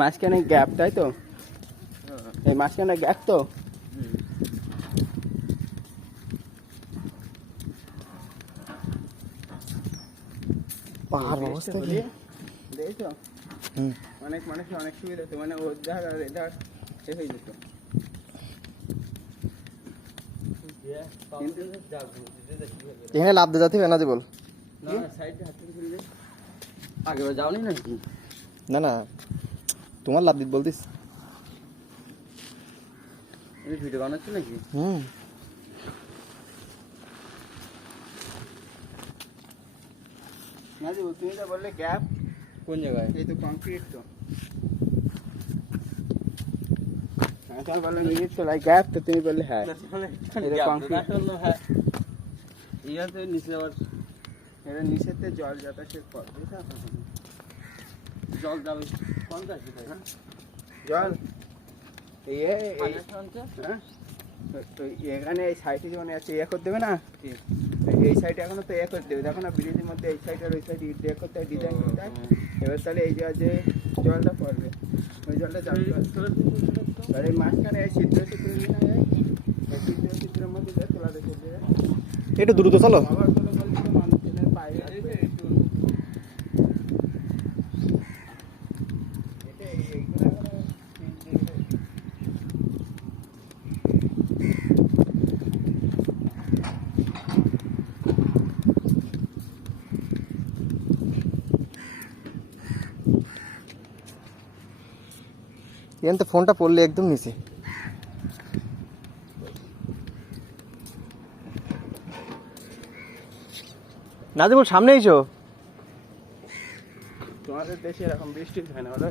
মাঝখানে গ্যাপ, তাই তো? এই মাঝখানে গ্যাপ তো। পাহাড় অবস্থা কি দেখছো? অনেক মানুষের অনেক সুবিধা হতো, মানে ওর ধার আর এধার হয়ে যেত। এখানে লাভ দিয়ে যাতে হবে না যে বল। আগেবার যাওনি নাকি? না না, তোমার লাভ দিতে বলতিস। ভিডিও বানাচ্ছ নাকি? না যে তুমি তো বললে গ্যাপ কোন জায়গায়? এই তো কংক্রিট তো। আমি বললাম ইট তো লাই গ্যাপ, তো তুমি বললে হ্যাঁ এটা কংক্রিট। ইয়াতে নিচে আবার এটা নিচেতে জল যাতায়াত করবে, জল যাবে কোন কাছে? জল এখানে এই সাইডে যেমন আছে ইয়ে করে দেবে না, এই সাইডে এখনো তো ইয়ে করে দেবে, দেখো না ব্রিজের মধ্যে এই সাইড আর ওই সাইড ইয়ে করতে হয়, ডিজাইন করতে হয়। এবার তাহলে এই যে জলটা পড়বে, ওই জলটা যাবে। আর এই মাঝখানে এই ছিদ্র ছিদ্র নিয়ে না যায়, এই ছিদ্র ছিদ্রের মধ্যে যায় তোলাতে চলবে। একটু দ্রুত চলো। আবার কোনো বলতে মানুষজনের পায়ে আসবে। এখান তো ফোনটা পড়লে একদম নিচে। না যে বল, সামনে এসো। তোমাদের দেশে এরকম বৃষ্টি হয় না, বলো?